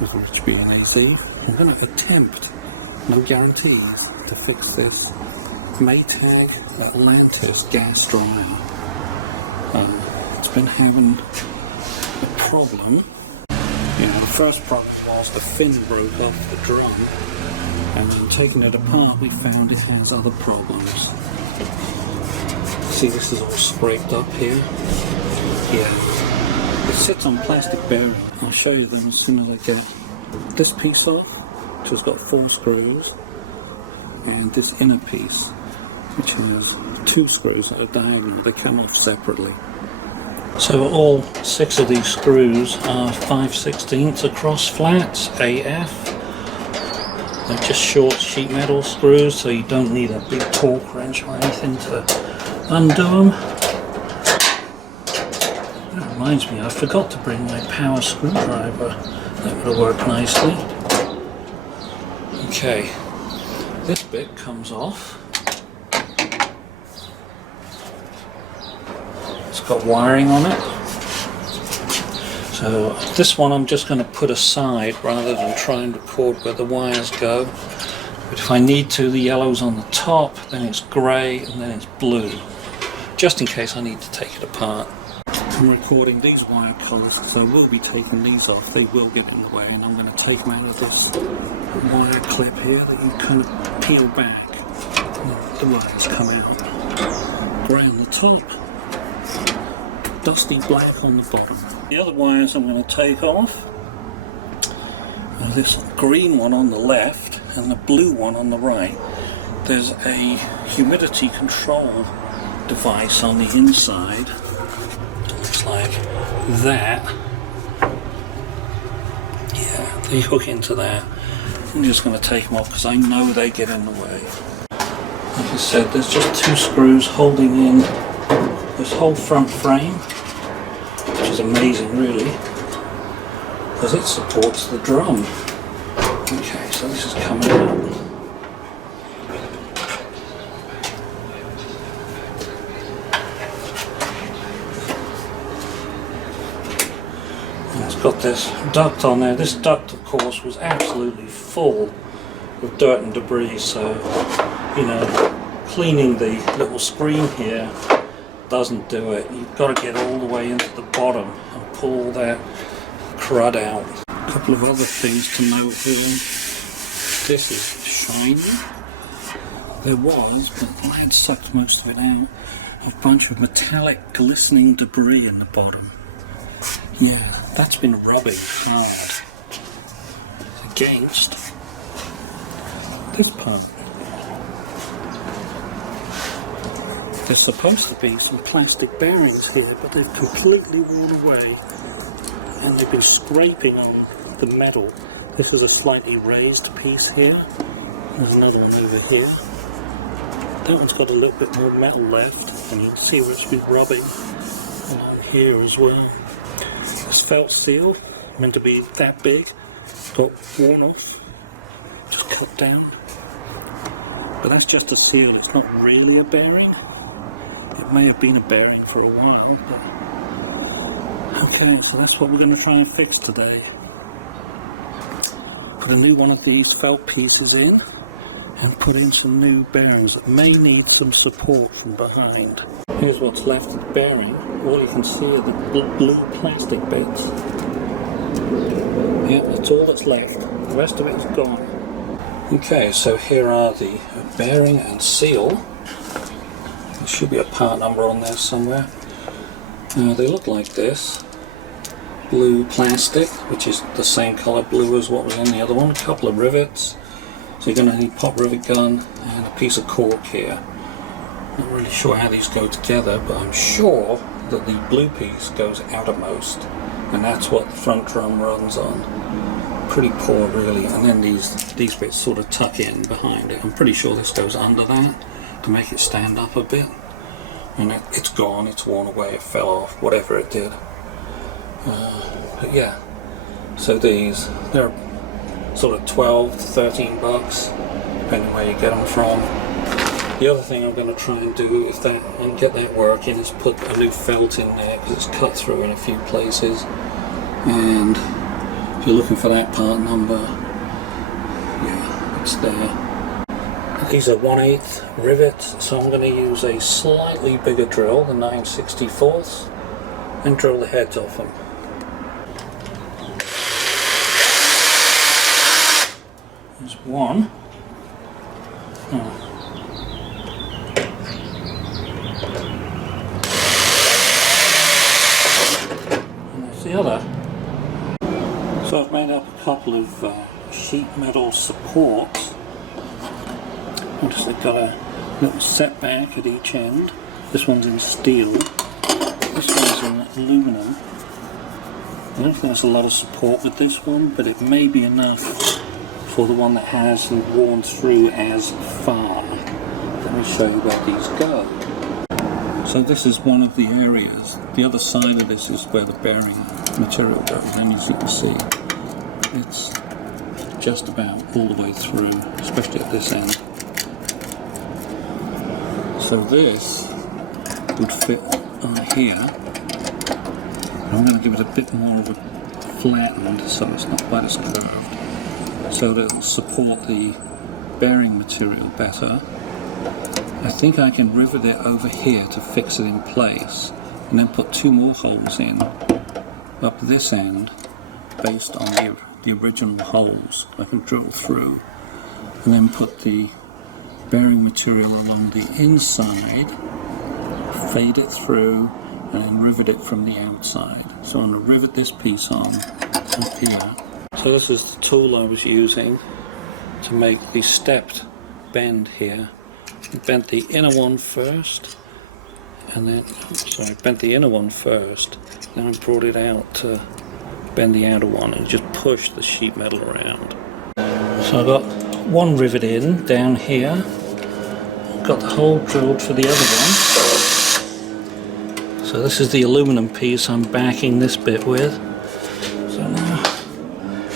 with Rich being easy. I'm going to attempt, no guarantees, to fix this Maytag Atlantis gas dryer. It's been having a problem. You know, the first problem was the fin broke off the drum, and then taking it apart we found it has other problems. See, this is all scraped up here. Yeah, it sits on plastic bearing. I'll show you them as soon as I get this piece off, which has got 4 screws, and this inner piece, which has 2 screws that are diagonal. They come off separately. So all 6 of these screws are 5/16 across flats, AF. They're just short sheet metal screws, so you don't need a big torque wrench or anything to undo them. That reminds me, I forgot to bring my power screwdriver. That would have worked nicely. Okay, this bit comes off. It's got wiring on it. So this one I'm just going to put aside rather than try and record where the wires go. But if I need to, the yellow's on the top, then it's grey, and then it's blue. Just in case I need to take it apart. I'm recording these wire collars because I will be taking these off. They will get in the way, and I'm going to take them out of this wire clip here that you kind of peel back. And the wires come out. Grey on the top, dusty black on the bottom. The other wires I'm going to take off are this green one on the left and the blue one on the right. There's a humidity control device on the inside. It looks like that. Yeah, they hook into that. I'm just going to take them off because I know they get in the way. Like I said, there's just 2 screws holding in this whole front frame, which is amazing really, because it supports the drum. Okay, so this is coming out. And it's got this duct on there. This duct, of course, was absolutely full of dirt and debris, so, you know, cleaning the little screen here doesn't do it. You've got to get all the way into the bottom and pull all that crud out. A couple of other things to note here. This is shiny. There was, but I had sucked most of it out, a bunch of metallic glistening debris in the bottom. Yeah, that's been rubbing hard against this part. There's supposed to be some plastic bearings here, but they've completely worn away and they've been scraping on the metal. This is a slightly raised piece here. There's another one over here. That one's got a little bit more metal left, and you can see where it's been rubbing along here as well. This felt seal, meant to be that big, got worn off, just cut down. But that's just a seal, it's not really a bearing. It may have been a bearing for a while, but okay, so that's what we're going to try and fix today. Put a new one of these felt pieces in and put in some new bearings that may need some support from behind. Here's what's left of the bearing. All you can see are the blue plastic bits. Yeah, that's all that's left. The rest of it is gone. Okay, so here are the bearing and seal. There should be a part number on there somewhere. They look like this. Blue plastic, which is the same colour blue as what was in the other one. A couple of rivets. So you're going to need pop rivet gun and a piece of cork here. Not really sure how these go together, but I'm sure that the blue piece goes outermost, and that's what the front drum runs on. Pretty poor really, and then these bits sort of tuck in behind it. I'm pretty sure this goes under that to make it stand up a bit. And it's gone, it's worn away, it fell off, whatever it did. But yeah, so these, they're sort of 12 to 13 bucks, depending where you get them from. The other thing I'm going to try and do and get that working is put a new felt in there, because it's cut through in a few places, and If you're looking for that part number, yeah, it's there. These are 1/8 rivets, so I'm going to use a slightly bigger drill, the 9/64, and drill the heads off them. There's one. Oh. And there's the other. So I've made up a couple of sheet metal supports. Notice they've got a little setback at each end. This one's in steel, this one's in aluminum. I don't think there's a lot of support with this one, but it may be enough for the one that hasn't worn through as far. Let me show you where these go. So this is one of the areas. The other side of this is where the bearing material goes, and as you can see, it's just about all the way through, especially at this end. So this would fit on here. I'm going to give it a bit more of a flattened so it's not quite as curved, so to support the bearing material better. I think I can rivet it over here to fix it in place, and then put 2 more holes in up this end based on the original holes I can drill through, and then put the bearing material along the inside, fade it through, and then rivet it from the outside. So I'm going to rivet this piece on up here. So this is the tool I was using to make the stepped bend here. I bent the inner one first, and then, bent the inner one first, then I brought it out to bend the outer one and just push the sheet metal around. So I got one rivet in down here. Got the hole drilled for the other one. So this is the aluminum piece I'm backing this bit with. So now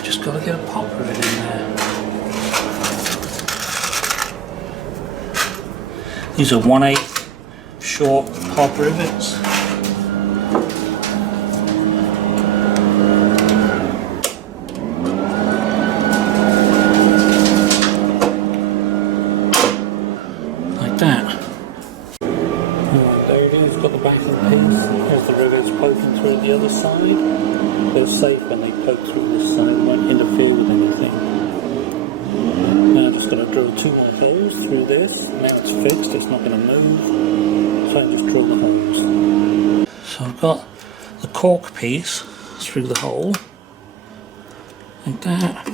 just got to get a pop rivet in there. These are 1/8 short pop rivets. The other side, they're safe when they poke through this side, they won't interfere with anything. Now I've just got to drill 2 more holes through this. Now it's fixed, it's not going to move, so I just drill the holes. So I've got the cork piece through the hole, like that,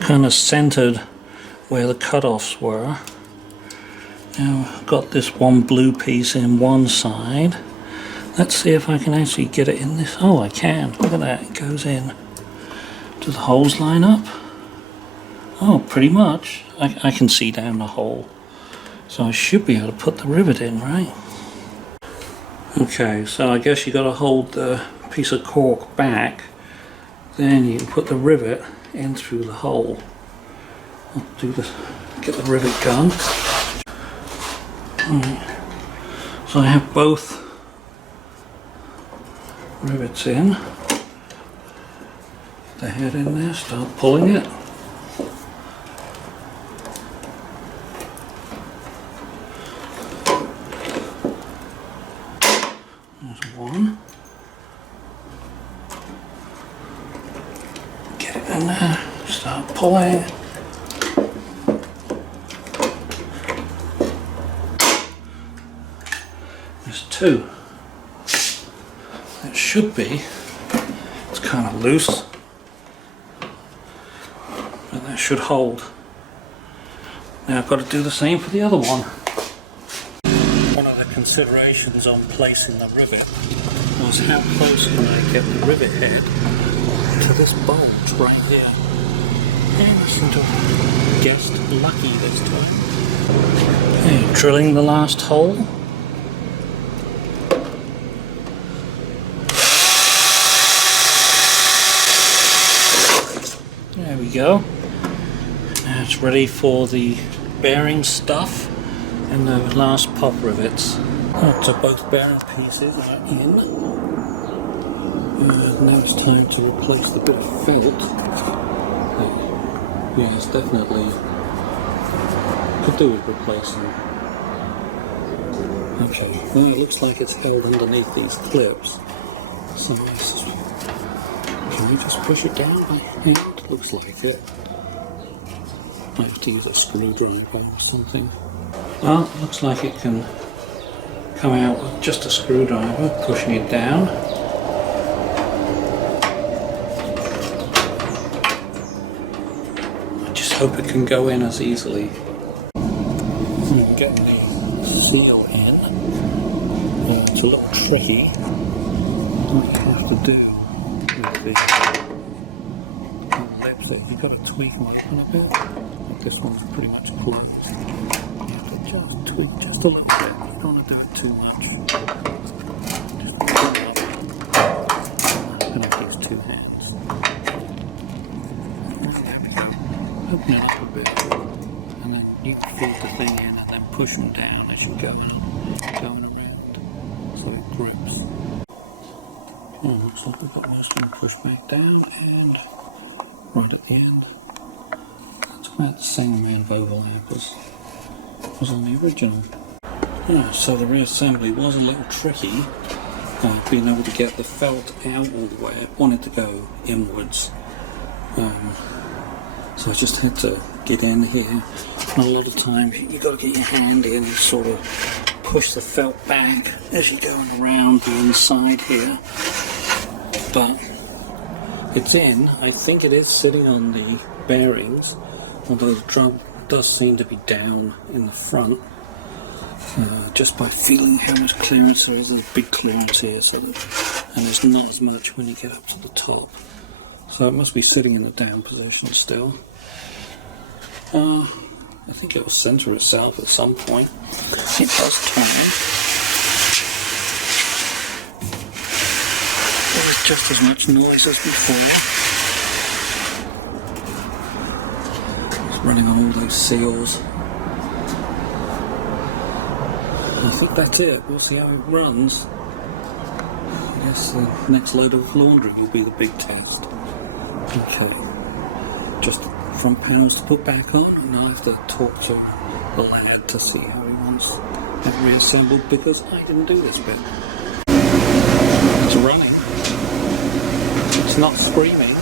kind of centered where the cut-offs were. Now I've got this one blue piece in one side. Let's see if I can actually get it in this. Oh, I can. Look at that. It goes in. Do the holes line up? Oh, pretty much. I can see down the hole. So I should be able to put the rivet in, right? Okay, so I guess you got to hold the piece of cork back. Then you can put the rivet in through the hole. I'll do this. Get the rivet gun. Right. So I have both rivets in, the head in there, start pulling it. There's one. Get it in there, start pulling. There's 2. It should be. It's kind of loose, but that should hold. Now I've got to do the same for the other one. One of the considerations on placing the rivet was how close can I get the rivet head to this bulge right here. And I seem to have guessed lucky this time. Okay, drilling the last hole. There we go. Now it's ready for the bearing stuff and the last pop rivets. So both bearing pieces are in. Now it's time to replace the bit of felt. Yeah, it's definitely could do with replacing. Okay, well it looks like it's held underneath these clips. So can we just push it down by hand? Looks like it. Might have to use a screwdriver or something. Well, looks like it can come out with just a screwdriver, pushing it down. I just hope it can go in as easily. I'm getting the seal in. It's a little tricky. What you have to do with the lips, you've got to tweak them open a bit. But this one's pretty much closed. You have to just tweak just a little bit. You don't want to do it too much. Just pull it up. Open up these two hands. There we go. Open it up a bit. And then you can feed the thing in and then push them down as you're going around. So it grips. Looks like we've got most of them pushed back down and right at the end. That's about the same amount of overlap as was on the original. Yeah, so the reassembly was a little tricky, being able to get the felt out all the way. I wanted to go inwards, so I just had to get in here. And a lot of times you've got to get your hand in and sort of push the felt back as you're going around the inside here. But it's in. I think it is sitting on the bearings, although the drum does seem to be down in the front. Just by feeling how much clearance there is, there's a big clearance here, and there's not as much when you get up to the top. So it must be sitting in the down position still. I think it will center itself at some point. It does turn. There's just as much noise as before. It's running on all those seals. I think that's it. We'll see how it runs. I guess the next load of laundry will be the big test. Okay. Just front panels to put back on, and I'll have to talk to the lad to see how he wants it reassembled, because I didn't do this bit. It's running. It's not screaming.